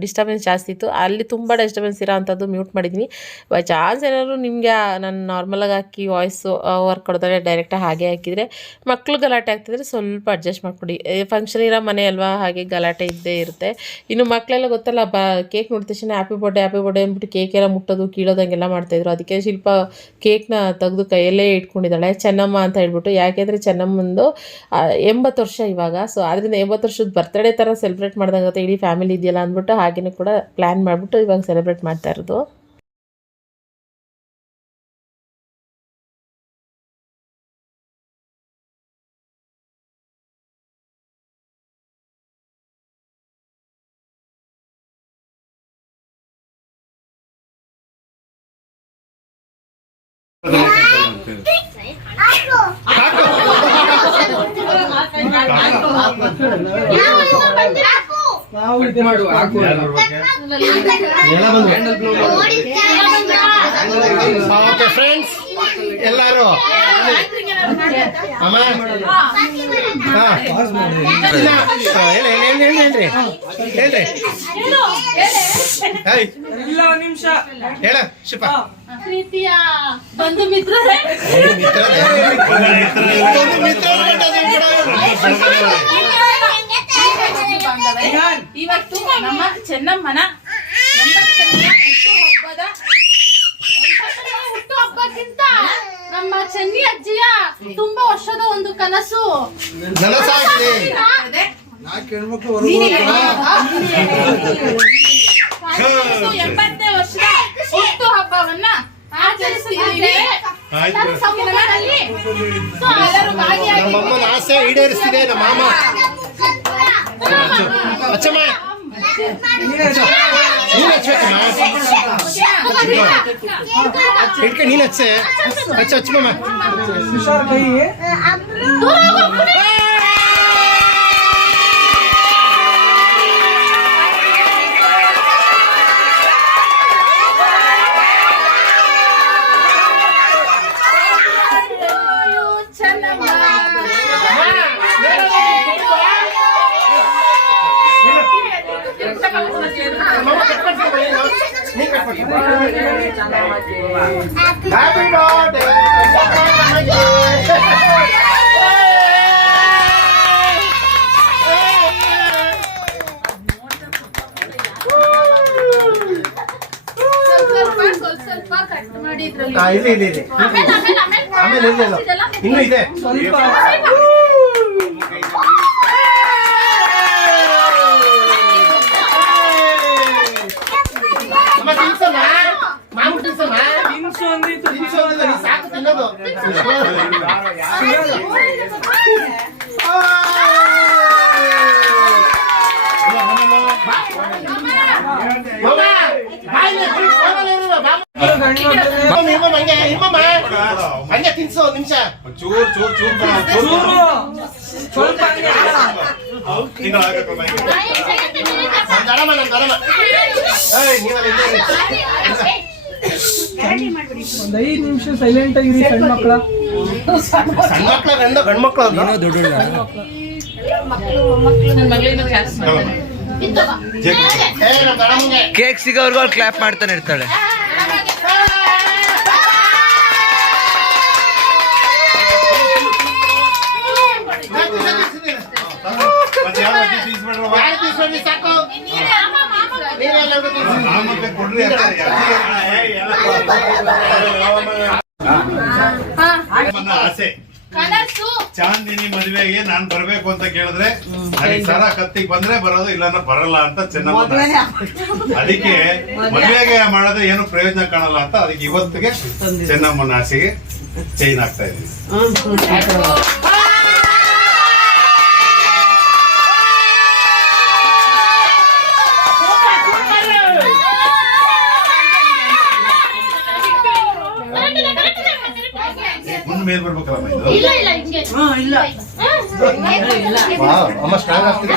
ಡಿಸ್ಟರ್ಬೆನ್ಸ್ ಜಾಸ್ತಿ ಇತ್ತು. ಅಲ್ಲಿ ತುಂಬ ಡಿಸ್ಟರ್ಬೆನ್ಸ್ ಇರೋ ಅಂಥದ್ದು ಮ್ಯೂಟ್ ಮಾಡಿದ್ದೀನಿ ಬೈ ಚಾನ್ಸ್ ಏನಾದ್ರು ನಿಮಗೆ, ನಾನು ನಾರ್ಮಲಾಗಿ ಹಾಕಿ ವಾಯ್ಸು ವರ್ಕ್ ಕೊಡ್ತಾರೆ ಡೈರೆಕ್ಟಾಗಿ ಹಾಗೆ ಹಾಕಿದರೆ ಮಕ್ಳು ಗಲಾಟೆ ಆಗ್ತಿದ್ರೆ ಸ್ವಲ್ಪ ಅಡ್ಜಸ್ಟ್ ಮಾಡಿಕೊಡಿ. ಫಂಕ್ಷನ್ ಇರೋ ಮನೆ ಅಲ್ವಾ? ಹಾಗೆ ಗಲಾಟೆ ಇದ್ದೇ ಇರುತ್ತೆ. ಇನ್ನು ಮಕ್ಕಳೆಲ್ಲ ಗೊತ್ತಲ್ಲ, ಬ ಕೇಕ್ ನೋಡಿದ ತಕ್ಷಣ ಹ್ಯಾಪಿ ಬರ್ಡೇ ಹ್ಯಾಪಿ ಬರ್ಡೇ ಅಂದ್ಬಿಟ್ಟು ಕೇಕ್ ಎಲ್ಲ ಮುಟ್ಟೋದು ಕೀಳೋದಂಗೆಲ್ಲ ಮಾಡ್ತಾಯಿದ್ರು ಅದಕ್ಕೆ ಶಿಲ್ಪ ಕೇಕ್ನ ತೆಗೆದು ಕೈಯಲ್ಲೇ ಇಟ್ಕೊಂಡಿದ್ದಾಳೆ. ಚೆನ್ನಮ್ಮ ಅಂತ ಹೇಳ್ಬಿಟ್ಟು ಯಾಕೆಂದರೆ ಚೆನ್ನಮ್ಮಂದು ಎಂಬತ್ತು ವರ್ಷ ಇವಾಗ. ಸೊ ಅದರಿಂದ ಎಂಬತ್ತು ವರ್ಷದ ಬರ್ತಡೇ ಥರ ಸೆಲೆಬ್ರೇಟ್ ಮಾಡ್ದಂಗೆ ಇಡೀ ಫ್ಯಾಮಿಲಿ ಇದೆಯಲ್ಲ ಅಂದ್ಬಿಟ್ಟು ಹಾಗೇನೂ ಕೂಡ ಪ್ಲ್ಯಾನ್ ಮಾಡಿಬಿಟ್ಟು ಇವಾಗ ಸೆಲೆಬ್ರೇಟ್ ಮಾಡ್ತಾ ಇರೋದು. ಓಕೆ ಫ್ರೆಂಡ್ಸ್ ಎಲ್ಲರೂ. ಅಮ್ಮ ಹಾ. ಹೇಳಿ ಹೇಳಿ ಹೇಳಿ ಹೇಳ್ರಿ ಹೇಳ್ರಿ. ಹೇಯ್ ಹೇಳ. ಶಿಪ ಪ್ರೀತಿಯ ಬಂಧು ಇವತ್ತು ನಮ್ಮ ಚೆನ್ನಮ್ಮನ ಎಂಬತ್ತನೇ ಹುಟ್ಟುಹಬ್ಬಕ್ಕಿಂತ ನಮ್ಮ ಚೆನ್ನಿ ಅಜ್ಜಿಯ ತುಂಬಾ ವರ್ಷದ ಒಂದು ಕನಸು. ಎಂಬತ್ತನೇ ವರ್ಷದ ಹುಟ್ಟುಹಬ್ಬವನ್ನ ಹಬ್ಬವನ್ನ ಆಚರಿಸುತ್ತಿದ್ದೇವೆ ನಮ್ಮ ಸೊ ಎಲ್ಲರೂ ಭಾಗಿಯಾಗಿ ನಮ್ಮಮ್ಮನ ಆಸೆ ಈಡೇರಿಸ್ತಿದೆ ನಮ್ಮ ಮಾಮ अच्छा माँ नीला नीला अच्छा अच्छा मामा दो ಇಲ್ಲಿ ಇಲ್ಲಿ ಇಲ್ಲಿ. ಆಮೇಲೆ ಆಮೇಲೆ ಆಮೇಲೆ. ಆಮೇಲೆ ಇಲ್ಲ ಇಲ್ಲ. ಇದೆಲ್ಲ ಇನ್ನೂ ಇದೆ ಅಮ್ಮ ಮಾಮ, ಬಾಯಿಲೆ ತಿನ್ಸು, ಒಂದ್ ನಿಮಿಷ ಐದ್ ಸೈಲೆಂಟ್ ಆಗಿರಿ ಸಣ್ಣ ಮಕ್ಕಳ ಸಣ್ಣ ಮಕ್ಕಳ ಗಂಡ ಗಂಡ್ ಮಕ್ಕಳ ದಡಮ್ಮಂಗೆ ಕೇಕ್ ಸಿಗೋವರೆಗೂ ಅವ್ಳು ಕ್ಲಾಪ್ ಮಾಡ್ತಾನೆ ಇರ್ತಾಳೆ. ಮತ್ತೆ ಯಾರು ಅಡ್ಡಿ ತಿನ್ಸ್ಬೇಡ್ರವ್ವ? ಯಾರು ತಿನ್ಸ್ಬೇಡ್ರಿ ಸಾಕು ನೀವೆಲ್ಲರಿಗೂ ತಿನ್ಸಿ ಆ ಮತ್ತೆ ಕೊಡ್ರಿ ಅಂತ ಏಯ್, ಎಲ್ಲ ನನ್ನ ಆಸೆ ಕನಸು. ಚಾಂದಿನಿ ಮದುವೆಗೆ ನಾನ್ ಬರ್ಬೇಕು ಅಂತ ಕೇಳಿದ್ರೆ ನನಗೆ ಸರ ಕತ್ತಿಗೆ ಬಂದ್ರೆ ಬರೋದು ಇಲ್ಲ ಬರಲ್ಲ ಅಂತ ಚೆನ್ನಮ್ಮ ಅದಕ್ಕೆ ಮದುವೆಗೆ ಮಾಡಿದ್ರೆ ಏನು ಪ್ರಯೋಜನ ಕಾಣಲ್ಲ ಅಂತ ಅದಕ್ಕೆ ಇವತ್ತಿಗೆ ಚೆನ್ನಮ್ಮನ ಆಸೆಗೆ ಚೈನ್ ಆಗ್ತಾ ಇದೀವಿ ಮೇಲ್ ಬರ್ಬೇಕಲ್ಲಮ್ಮ ಇದು ಇಲ್ಲ ಇಲ್ಲ ಹಿಂಗೆ. ವಾವ್, ಅಮ್ಮ ಸ್ಟ್ರಾಂಗ್ ಆಗ್ತಿದೆ.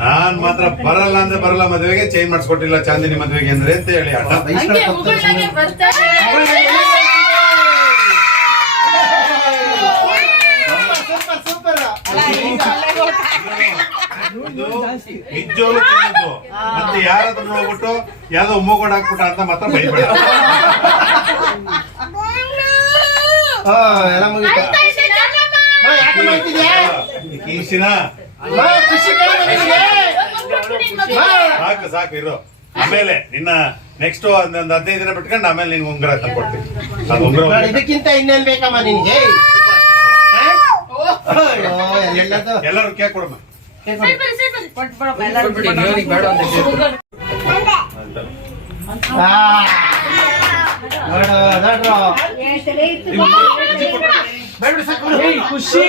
ನಾನ್ ಮಾತ್ರ ಬರಲ್ಲ ಅಂದ್ರೆ ಬರಲ್ಲ ಮದುವೆಗೆ ಚೇಂಜ್ ಮಾಡಿಸ್ಕೊಟ್ಟಿಲ್ಲ ಚಾಂದಿನಿ ಮದುವೆಗೆ ಅಂದ್ರೆ ಅಂತ ಹೇಳಿ ಅಣ್ಣ ಹಂಗೆ ಮುಗುಳ್ನಾಗೆ ಬರ್ತಾರೆ ಸೂಪರ್ ಸೂಪರ್ ಇದು ನಿಜವಾಗ್ಲೂ ತಿನ್ನೋದು. ಮತ್ತೆ ಯಾರಾದ್ರೂ ನೋಡ್ಬಿಟ್ಟು ಯಾವ್ದೋ ಉಮ್ಮಗೋಡ್ ಹಾಕ್ಬಿಟ್ಟ ಅಂತ ಮಾತ್ರ ಬೈಬೇಡ. ಹಾ ಎಲ್ಲ ಮುಗಿತ? ಯಾಕೆ ಮಾಡ್ತಿದ್ಯಾ ಸಾಕು ಸಾಕು ಇರು. ಆಮೇಲೆ ನಿನ್ನ ನೆಕ್ಸ್ಟ್ ಒಂದೊಂದು ಒಂದ್ ಹದಿನೈದು ದಿನ ಬಿಟ್ಕೊಂಡು ಆಮೇಲೆ ನಿನ್ಗೆ ಉಂಗ್ರ ತಂದ್ಕೊಡ್ತೀನಿ ಕೊಡ್ತೀನಿ. ಉಂಗುರ ಇದಕ್ಕಿಂತ ಇನ್ನೇನ್ ಬೇಕಮ್ಮ ನಿನ್ಗೆ? ಹಾ? ಅಯ್ಯೋ, ಎಲ್ಲೆಲ್ಲದು. ಎಲ್ಲರೂ ಕೇಕ್ ಕೊಡಮ್ಮ ಖುಷಿ.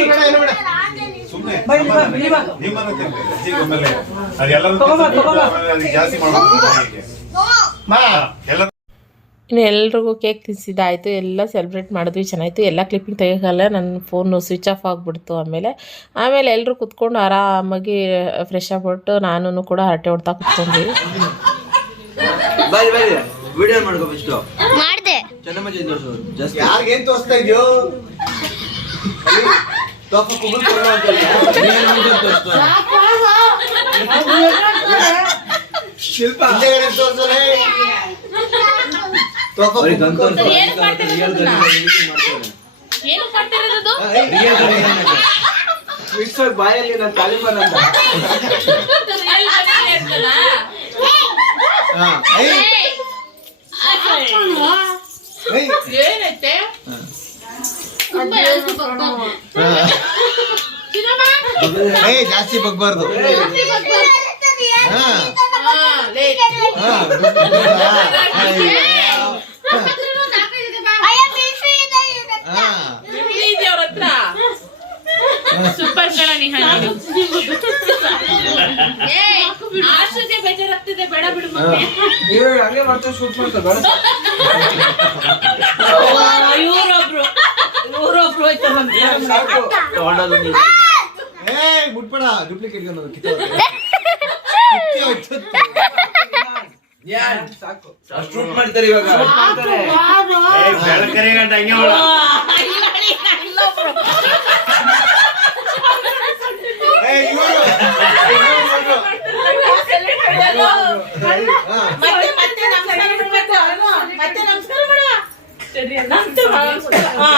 ಜಾಸ್ತಿ ಮಾಡ್ಬೇಕು ಹೀಗೆ. ಮಾ, ಎಲ್ಲರೂ ಇನ್ನು ಎಲ್ರಿಗೂ ಕೇಕ್ ತಿನ್ಸಿದ್ದಾಯಿತು ಎಲ್ಲ ಸೆಲೆಬ್ರೇಟ್ ಮಾಡಿದ್ವಿ ಚೆನ್ನಾಯಿತು. ಎಲ್ಲ ಕ್ಲಿಪ್ಪಿಂಗ್ ತೆಗೆಯೋಕ್ಕಲ್ಲ ನನ್ನ ಫೋನು ಸ್ವಿಚ್ ಆಫ್ ಆಗಿಬಿಡ್ತು ಆಮೇಲೆ. ಆಮೇಲೆ ಎಲ್ಲರೂ ಕುತ್ಕೊಂಡು ಆರಾಮಾಗಿ ಫ್ರೆಶ್ ಆಗ್ಬಿಟ್ಟು ನಾನು ಕೂಡ ಹರಟೆ ಹೊಡ್ತಾ ಕುತ್ಕೊಂಡ್ವಿ. ಶಿಲ್ಪ. ಬಾಯಲ್ಲಿ ನಾನು ತಾಲಿಬಾನ್ ಅಂತ. ಏನೈತೆ? ಜಾಸ್ತಿ ಬಗ್ಬಾರ್ದು. ಹಾ ಸೂಪರ್ ಕಣ ನಿಹಾ ನೀನು ಏಯ್, ಆಶುಗೆ ಬೇಜಾರಾಗ್ತಿದೆ ಬೇಡ ಬಿಡು ಮಮ್ಮಿ ಹಂಗೆ ಮಾಡ್ತಾ ಶೂಟ್ ಮಾಡ್ತಾ ಬೇಡ ಇವ್ರೊಬ್ರು ಇವ್ರೊಬ್ರು ಹೋಯ್ತು ಮಮ್ಮಿ ತಗೊಂಡೋದು ನೀನು. ಏಯ್ ಮುಟ್ಬೇಡ ಡೂಪ್ಲಿಕೇಟ್ ಶೂಟ್ ಮಾಡ್ತಾರೆ ಇವಾಗ. ಬೆಳಕರೆ ಗಂಟ ಹಂಗೆ ಮಾಡು. ಮತ್ತೆ ಮತ್ತೆ ನಮಸ್ಕಾರ ಬಿಡ್ಬೇಕು ಅಲ್ವಾ? ಮತ್ತೆ ನಮಸ್ಕಾರ ಮಾಡುವ ನಮಸ್ಕಾರ. ಹಾ,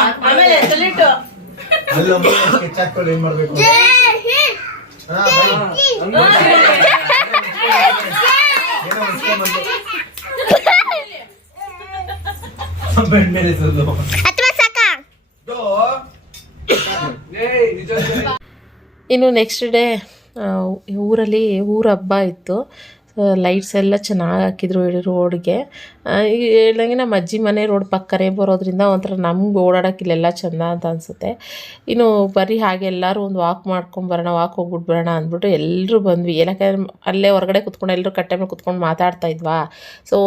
ಇನ್ನು ನೆಕ್ಸ್ಟ್ ಡೇ ಊರಲ್ಲಿ ಊರ ಹಬ್ಬ ಇತ್ತು. ಲೈಟ್ಸ್ ಎಲ್ಲ ಚೆನ್ನಾಗಿ ಹಾಕಿದ್ರು ಹೇಳಿ ರೋಡ್ಗೆ ಹೇಳ್ದಂಗೆ ನಮ್ಮ ಅಜ್ಜಿ ಮನೆ ರೋಡ್ ಪಕ್ಕನೇ ಬರೋದ್ರಿಂದ ಒಂಥರ ನಮ್ಗೆ ಓಡಾಡೋಕೆ ಇಲ್ಲೆಲ್ಲ ಚೆಂದ ಅಂತ ಅನಿಸುತ್ತೆ. ಇನ್ನು ಬರೀ ಹಾಗೆ ಎಲ್ಲರೂ ಒಂದು ವಾಕ್ ಮಾಡ್ಕೊಂಬರೋಣ ವಾಕ್ ಹೋಗ್ಬಿಟ್ಟು ಅಂದ್ಬಿಟ್ಟು ಎಲ್ಲರೂ ಬಂದ್ವಿ. ಏನಕ್ಕೆ ಅಲ್ಲೇ ಹೊರಗಡೆ ಕುತ್ಕೊಂಡು ಎಲ್ಲರೂ ಕಟ್ಟೆ ಮೇಲೆ ಕುತ್ಕೊಂಡು ಮಾತಾಡ್ತಾ ಇದ್ವಾ. ಸೊ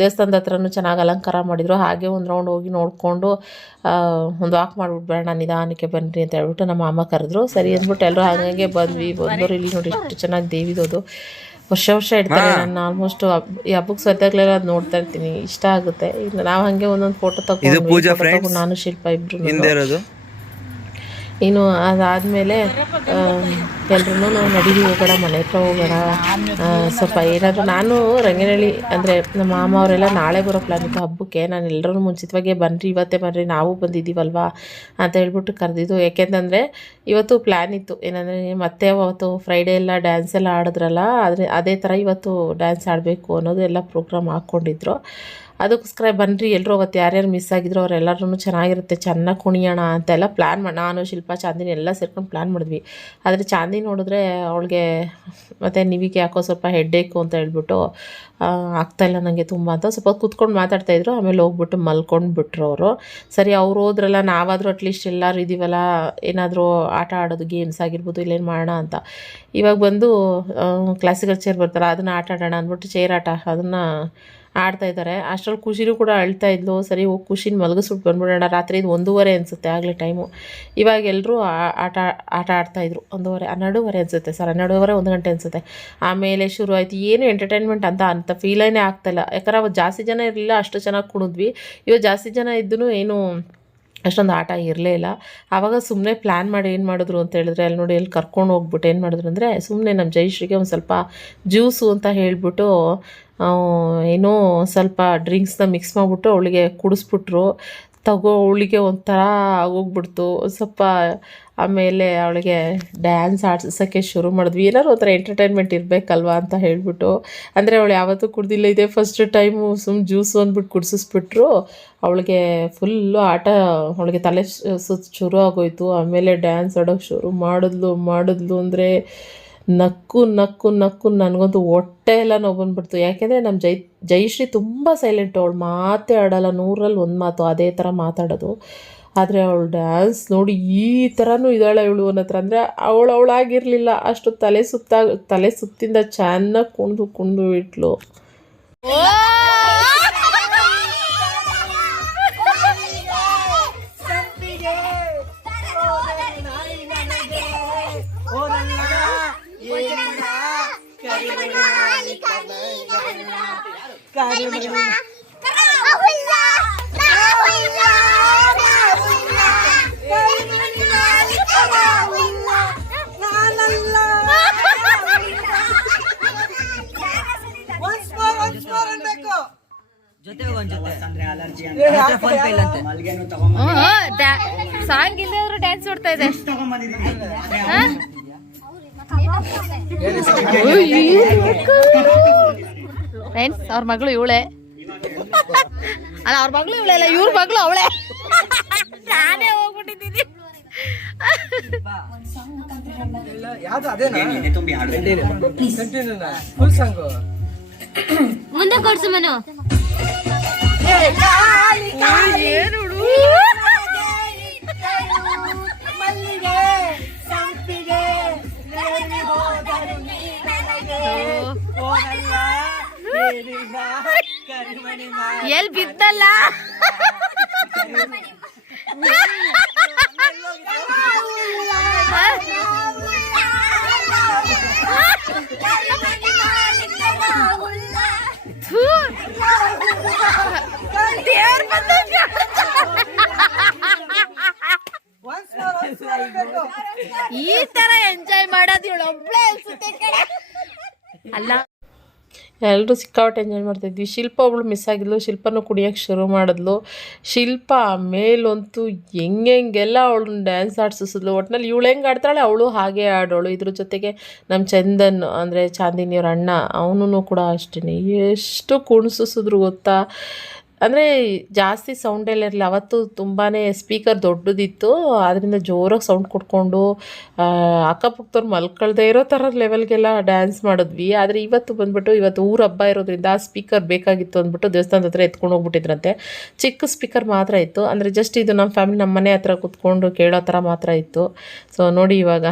ದೇವಸ್ಥಾನದ ಹತ್ರನೂ ಚೆನ್ನಾಗಿ ಅಲಂಕಾರ ಮಾಡಿದ್ರು. ಹಾಗೆ ಒಂದು ರೌಂಡ್ ಹೋಗಿ ನೋಡಿಕೊಂಡು ಒಂದು ವಾಕ್ ಮಾಡ್ಬಿಟ್ಟು ನಿಧಾನಕ್ಕೆ ಬನ್ನಿರಿ ಅಂತ ಹೇಳ್ಬಿಟ್ಟು ನಮ್ಮ ಅಮ್ಮ ಕರೆದ್ರು. ಸರಿ ಅಂದ್ಬಿಟ್ಟು ಎಲ್ಲರೂ ಹಾಗೆ ಬಂದ್ವಿ. ಬಂದವರು ಇಲ್ಲಿ ನೋಡಿ ಎಷ್ಟು ಚೆನ್ನಾಗಿ ದೇವಿದೋದು. ವರ್ಷ ವರ್ಷ ಇಡ್ತಾರೆ. ನಾನು ಆಲ್ಮೋಸ್ಟ್ ಈ ಹಬ್ಬಕ್ಕೆ ಸದ್ಯಗಳೆಲ್ಲ ಅದು ನೋಡ್ತಾ ಇರ್ತೀನಿ. ಇಷ್ಟ ಆಗುತ್ತೆ. ನಾವು ಹಾಗೆ ಒಂದೊಂದು ಫೋಟೋ ತಗೊಂಡು ನಾನು ಶಿಲ್ಪ ಇಬ್ರು ಇರೋದು? ಇನ್ನು ಅದಾದಮೇಲೆ ಎಲ್ಲರೂ ನಾವು ನಡೀರಿ ಹೋಗೋಣ ಮನೆ ಹತ್ರ ಹೋಗೋಣ ಸ್ವಲ್ಪ ಏನಾದರೂ ನಾನು ರಂಗನಹಳ್ಳಿ ಅಂದರೆ ನಮ್ಮ ಮಾಮ ಅವರೆಲ್ಲ ನಾಳೆ ಬರೋ ಪ್ಲಾನ್ ಇತ್ತು ಹಬ್ಬಕ್ಕೆ. ನಾನು ಎಲ್ಲರೂ ಮುಂಚಿತವಾಗೇ ಬನ್ನಿರಿ ಇವತ್ತೇ ಬನ್ನಿರಿ ನಾವು ಬಂದಿದ್ದೀವಲ್ವಾ ಅಂತ ಹೇಳ್ಬಿಟ್ಟು ಕರೆದಿದ್ದು. ಯಾಕೆಂತಂದರೆ ಇವತ್ತು ಪ್ಲ್ಯಾನ್ ಇತ್ತು. ಏನಂದರೆ ಮತ್ತೆ ಅವತ್ತು ಫ್ರೈಡೇ ಎಲ್ಲ ಡ್ಯಾನ್ಸ್ ಎಲ್ಲ ಆಡಿದ್ರಲ್ಲ, ಆದರೆ ಅದೇ ಥರ ಇವತ್ತು ಡ್ಯಾನ್ಸ್ ಆಡಬೇಕು ಅನ್ನೋದು ಎಲ್ಲ ಪ್ರೋಗ್ರಾಮ್ ಹಾಕ್ಕೊಂಡಿದ್ರು. ಅದಕ್ಕೋಸ್ಕರ ಬನ್ನಿರಿ ಎಲ್ಲರೂ ಅವತ್ತು ಯಾರ್ಯಾರು ಮಿಸ್ ಆಗಿದ್ರು ಅವರೆಲ್ಲರೂ ಚೆನ್ನಾಗಿರುತ್ತೆ. ಚೆನ್ನಾಗಿ ಕುಣಿಯೋಣ ಅಂತೆಲ್ಲ ಪ್ಲ್ಯಾನ್ ಮಾಡಿ, ನಾನು, ಶಿಲ್ಪ, ಚಾಂದಿನಿ ಎಲ್ಲ ಸೇರ್ಕೊಂಡು ಪ್ಲ್ಯಾನ್ ಮಾಡಿದ್ವಿ. ಆದರೆ ಚಾಂದಿ ನೋಡಿದ್ರೆ ಅವಳಿಗೆ ಮತ್ತು ನಿವಿಗೆ ಯಾಕೋ ಸ್ವಲ್ಪ ಹೆಡ್ಡೇಕು ಅಂತ ಹೇಳ್ಬಿಟ್ಟು ಆಗ್ತಾಯಿಲ್ಲ ನನಗೆ ತುಂಬ ಅಂತ ಸ್ವಲ್ಪ ಕುತ್ಕೊಂಡು ಕೂತ್ಕೊಂಡು ಮಾತಾಡ್ತಾಯಿದ್ರು ಆಮೇಲೆ ಹೋಗ್ಬಿಟ್ಟು ಮಲ್ಕೊಂಡು ಬಿಟ್ರು ಅವರು. ಸರಿ, ಅವ್ರು ಹೋದ್ರಲ್ಲ ನಾವಾದರೂ ಅಟ್ಲೀಸ್ಟ್ ಎಲ್ಲರೂ ಇದೀವಲ್ಲ, ಏನಾದರೂ ಆಟ ಆಡೋದು ಗೇಮ್ಸ್ ಆಗಿರ್ಬೋದು, ಇಲ್ಲೇನು ಮಾಡೋಣ ಅಂತ. ಇವಾಗ ಬಂದು ಕ್ಲಾಸಿಕಲ್ ಚೇರ್ ಬರ್ತಾರೆ ಅದನ್ನು ಆಟ ಆಡೋಣ ಅಂದ್ಬಿಟ್ಟು ಚೇರ್ ಆಟ, ಅದನ್ನು ಆಡ್ತಾ ಇದ್ದಾರೆ. ಅಷ್ಟ್ರಲ್ಲಿ ಖುಷಿನೂ ಕೂಡ ಅಳ್ತಾ ಇದ್ಲು. ಸರಿ, ಹೋಗಿ ಖುಷಿನ ಮಲಗಿಸ್ಬಿಟ್ಟು ಬಂದ್ಬಿಡೋಣ. ರಾತ್ರಿ ಇದು ಒಂದೂವರೆ ಅನಿಸುತ್ತೆ, ಆಗಲೇ ಟೈಮು. ಇವಾಗ ಎಲ್ಲರೂ ಆಟ ಆಟ ಆಡ್ತಾಯಿದ್ರು ಒಂದೂವರೆ, ಹನ್ನೆರಡೂವರೆ ಅನಿಸುತ್ತೆ ಸರ್. ಹನ್ನೆರಡೂವರೆ, ಒಂದು ಗಂಟೆ ಅನಿಸುತ್ತೆ. ಆಮೇಲೆ ಶುರು ಆಯಿತು. ಏನು ಎಂಟರ್ಟೈನ್ಮೆಂಟ್ ಅಂತ ಅಂತ ಫೀಲೇ ಆಗ್ತಾಯಿಲ್ಲ ಯಾಕಂದ್ರೆ ಅವತ್ತು ಜಾಸ್ತಿ ಜನ ಇರಲಿಲ್ಲ, ಅಷ್ಟು ಚೆನ್ನಾಗಿ ಕುಣಿದ್ವಿ. ಇವತ್ತು ಜಾಸ್ತಿ ಜನ ಇದ್ದೂ ಏನು ಅಷ್ಟೊಂದು ಆಟ ಇರಲೇ ಇಲ್ಲ. ಆವಾಗ ಸುಮ್ಮನೆ ಪ್ಲ್ಯಾನ್ ಮಾಡಿ ಏನು ಮಾಡಿದ್ರು ಅಂತ ಹೇಳಿದ್ರೆ, ಅಲ್ಲಿ ನೋಡಿ ಎಲ್ಲಿ ಕರ್ಕೊಂಡು ಹೋಗ್ಬಿಟ್ಟು ಏನು ಮಾಡಿದ್ರು ಅಂದರೆ ಸುಮ್ಮನೆ ನಮ್ಮ ಜಯಶ್ರೀಗೆ ಒಂದು ಸ್ವಲ್ಪ ಜ್ಯೂಸು ಅಂತ ಹೇಳಿಬಿಟ್ಟು ಏನೋ ಸ್ವಲ್ಪ ಡ್ರಿಂಕ್ಸ್ನ ಮಿಕ್ಸ್ ಮಾಡಿಬಿಟ್ಟು ಅವಳಿಗೆ ಕುಡಿಸ್ಬಿಟ್ರು. ತಗೋ, ಅವಳಿಗೆ ಒಂಥರ ಆಗೋಗ್ಬಿಡ್ತು. ಸ್ವಲ್ಪ ಆಮೇಲೆ ಅವಳಿಗೆ ಡ್ಯಾನ್ಸ್ ಆಡ್ಸೋಕ್ಕೆ ಶುರು ಮಾಡಿದ್ವಿ. ಏನಾದ್ರು ಒಂಥರ ಎಂಟರ್ಟೈನ್ಮೆಂಟ್ ಇರಬೇಕಲ್ವಾ ಅಂತ ಹೇಳಿಬಿಟ್ಟು. ಅಂದರೆ ಅವಳು ಯಾವತ್ತೂ ಕುಡ್ದಿಲ್ಲ. ಇದೆ ಫಸ್ಟ್ ಟೈಮು ಸುಮ್ಮ ಜ್ಯೂಸು ಅಂದ್ಬಿಟ್ಟು ಕುಡಿಸಿಸ್ಬಿಟ್ರು. ಅವಳಿಗೆ ಫುಲ್ಲು ಆಟ ಅವಳಿಗೆ ತಲೆ ಸುತ್ತ ಶುರು ಆಗೋಯ್ತು. ಆಮೇಲೆ ಡ್ಯಾನ್ಸ್ ಆಡೋಕ್ಕೆ ಶುರು ಮಾಡಿದ್ಲು ಮಾಡಿದ್ಲು ಅಂದರೆ ನಕ್ಕು ನಕ್ಕು ನಕ್ಕು ನನಗಂತೂ ಹೊಟ್ಟೆ ಎಲ್ಲ ನೋವು ಬಂದ್ಬಿಡ್ತು. ಯಾಕೆಂದರೆ ನಮ್ಮ ಜೈ, ಜೈಶ್ರೀ ತುಂಬ ಸೈಲೆಂಟ್ ಅವಳು, ಮಾತೇ ಆಡೋಲ್ಲ ನೂರಲ್ಲಿ ಒಂದು ಮಾತು ಅದೇ ಥರ ಮಾತಾಡೋದು. ಆದರೆ ಅವಳು ಡ್ಯಾನ್ಸ್ ನೋಡಿ ಈ ಥರನೂ ಇದ್ದಾಳೆ ಇವಳು ಅನ್ನೋ ಹತ್ರ ಅಂದರೆ ಅವಳು ಅವಳಾಗಿರಲಿಲ್ಲ, ಅಷ್ಟು ತಲೆ ಸುತ್ತ ತಲೆ ಸುತ್ತಿಂದ ಚೆನ್ನಾಗಿ ಕುಣಿದು ಕುಣಿದು ಇಟ್ಲು. ಸಾಂಗ್ ಇಲ್ಲದೆ ಡ್ಯಾನ್ಸ್ ಮಾಡ್ತಾ ಇದೆ ಫ್ರೆಂಡ್ಸ್ ಅವ್ರ ಮಗಳು ಇವಳೆ. ಅಲ್ಲ ಅವ್ರ ಮಗಳು ಇವಳೆ ಅಲ್ಲ ಇವ್ರ ಮಗಳು ಅವಳೆ. ನಾನೇ ಹೋಗ್ಬಿಟ್ಟಿದ್ದೀನಿ. ಯಾವ್ದು ಅದೇನಾ ಫುಲ್ ಸಾಂಗು ಮುಂದೆ ಕೊಡ್ಸು ಮನು ಎಲ್ ಬಿದ್ದಲ್ಲ ಈ ತರ ಎಂಜಾಯ್ ಮಾಡೋದು ಇವಳು ಒಬ್ಳೆ ಅನ್ಸುತ್ತೆ ಅಲ್ಲ. ಎಲ್ಲರೂ ಸಿಕ್ಕಾಪಟ್ಟೆ ಎಂಜಾಯ್ ಮಾಡ್ತಾಯಿದ್ವಿ ಶಿಲ್ಪ ಒಬ್ಳು ಮಿಸ್ ಆಗಿದ್ಲು. ಶಿಲ್ಪನೂ ಕುಡಿಯೋಕ್ಕೆ ಶುರು ಮಾಡಿದ್ಲು. ಶಿಲ್ಪ ಮೇಲಂತೂ ಹೆಂಗೆ ಹೆಂಗೆಲ್ಲ ಅವಳನ್ನ ಡ್ಯಾನ್ಸ್ ಆಡ್ಸಿಸಿದ್ಲು ಒಟ್ನಲ್ಲಿ ಇವಳು ಹೆಂಗೆ ಆಡ್ತಾಳೆ ಅವಳು ಹಾಗೆ ಆಡೋಳು. ಇದ್ರ ಜೊತೆಗೆ ನಮ್ಮ ಚಂದನ್ ಅಂದರೆ ಚಾಂದಿನಿಯವ್ರ ಅಣ್ಣ ಅವನು ಕೂಡ ಅಷ್ಟೇ ಎಷ್ಟು ಕುಣಿಸಿದ್ರು ಗೊತ್ತಾ? ಅಂದರೆ ಜಾಸ್ತಿ ಸೌಂಡೆಲ್ಲ ಇರಲಿಲ್ಲ. ಅವತ್ತು ತುಂಬಾ ಸ್ಪೀಕರ್ ದೊಡ್ಡದಿತ್ತು. ಅದರಿಂದ ಜೋರಾಗಿ ಸೌಂಡ್ ಕೊಟ್ಕೊಂಡು ಅಕ್ಕಪಕ್ಕದವ್ರು ಮಲ್ಕೊಳ್ದೇ ಇರೋ ಥರ ಲೆವೆಲ್ಗೆಲ್ಲ ಡ್ಯಾನ್ಸ್ ಮಾಡಿದ್ವಿ. ಆದರೆ ಇವತ್ತು ಬಂದ್ಬಿಟ್ಟು, ಇವತ್ತು ಊರ ಹಬ್ಬ ಇರೋದ್ರಿಂದ ಆ ಸ್ಪೀಕರ್ ಬೇಕಾಗಿತ್ತು ಅಂದ್ಬಿಟ್ಟು ದೇವಸ್ಥಾನದ ಹತ್ರ ಎತ್ಕೊಂಡು ಹೋಗ್ಬಿಟ್ಟಿದ್ರಂತೆ. ಚಿಕ್ಕ ಸ್ಪೀಕರ್ ಮಾತ್ರ ಇತ್ತು. ಅಂದರೆ ಜಸ್ಟ್ ಇದು ನಮ್ಮ ಫ್ಯಾಮಿಲಿ ನಮ್ಮ ಮನೆ ಹತ್ರ ಕೂತ್ಕೊಂಡು ಕೇಳೋ ಥರ ಮಾತ್ರ ಇತ್ತು. ಸೊ ನೋಡಿ ಇವಾಗ.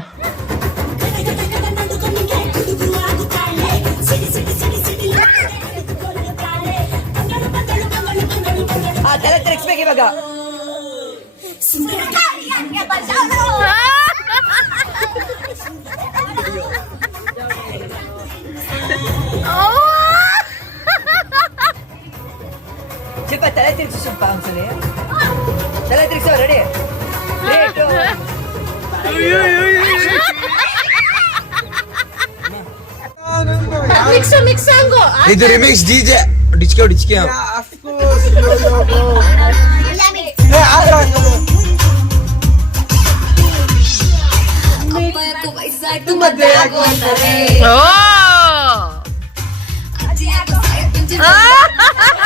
ಸ್ವಲ್ಪ ತಲೆ ತಿರ್ಗಿಸು ಸ್ವಲ್ಪ ಒಂದ್ಸಲಿ ತಲೆ ತಿರ್ಗಿಸೋ ರೆಡಿ ಮಿಕ್ಸ್ ಮಿಕ್ಸ್ ಸಾಂಗು ಇದು ರಿಮಿಕ್ಸ್ ಡಿಜೆ ಡಿಚ್ಕೆ ಡಿಚ್ಕೆ ನಾವು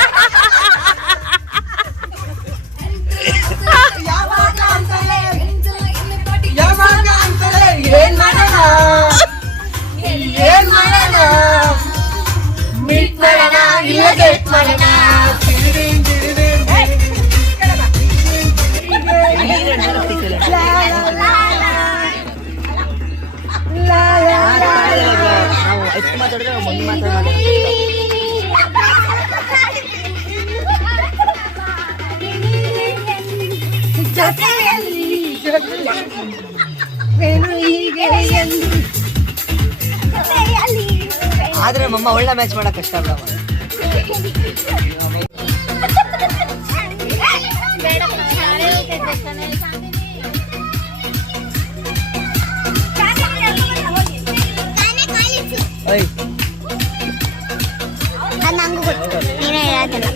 ಮ್ಯಾಚ್ ಮಾಡಕ್ ಕಷ್ಟ ಬಿಡವ ಓಯ್ ನಂಗೂ ಗೊತ್ತು. ನೀನೇ ಹೇಳೋದಿಲ್ಲ.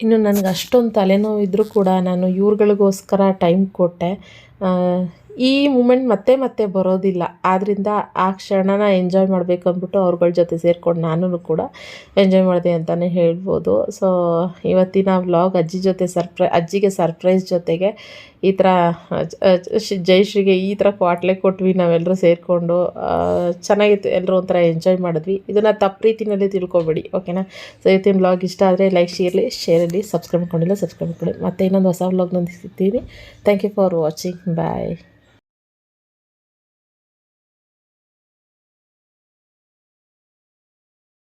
ಇನ್ನು ನನಗೆ ಅಷ್ಟೊಂದು ತಲೆನೋವು ಇದ್ದರೂ ಕೂಡ ನಾನು ಇವ್ರುಗಳಿಗೋಸ್ಕರ ಟೈಮ್ ಕೊಟ್ಟೆ. ಈ ಮೂಮೆಂಟ್ ಮತ್ತೆ ಮತ್ತೆ ಬರೋದಿಲ್ಲ. ಆದ್ದರಿಂದ ಆ ಕ್ಷಣನ ಎಂಜಾಯ್ ಮಾಡಬೇಕು ಅಂದ್ಬಿಟ್ಟು ಅವ್ರುಗಳ ಜೊತೆ ಸೇರ್ಕೊಂಡು ನಾನು ಕೂಡ ಎಂಜಾಯ್ ಮಾಡಿದೆ ಅಂತಲೇ ಹೇಳ್ಬೋದು. ಸೊ ಇವತ್ತಿನ ವ್ಲಾಗ್ ಅಜ್ಜಿ ಜೊತೆ ಸರ್ಪ್ರೈ, ಅಜ್ಜಿಗೆ ಸರ್ಪ್ರೈಸ್ ಜೊತೆಗೆ ಈ ಥರ ಜಯಶ್ರೀಗೆ ಈ ಥರ ಕ್ವಾಟ್ಲೆ ಕೊಟ್ವಿ ನಾವೆಲ್ಲರೂ ಸೇರಿಕೊಂಡು ಚೆನ್ನಾಗಿತ್ತು ಎಲ್ಲರೂ ಒಂಥರ ಎಂಜಾಯ್ ಮಾಡಿದ್ವಿ. ಇದನ್ನು ತಪ್ಪು ರೀತಿಯಲ್ಲಿ ತಿಳ್ಕೊಬೇಡಿ, ಓಕೆನಾ? ಸೊ ಇವತ್ತಿನ ವ್ಲಾಗ್ ಇಷ್ಟ ಆದರೆ ಲೈಕ್ ಶೇರ್ಲಿ ಶೇರಲ್ಲಿ ಸಬ್ಸ್ಕ್ರೈಬ್ ಮಾಡ್ಕೊಂಡಿಲ್ಲ ಸಬ್ಸ್ಕ್ರೈಬ್ ಮಾಡ್ಕೊಳ್ಳಿ ಮತ್ತೆ ಇನ್ನೊಂದು ಹೊಸ ವ್ಲಾಗ್ ಸಿಗ್ತೀನಿ. Thank you for watching bye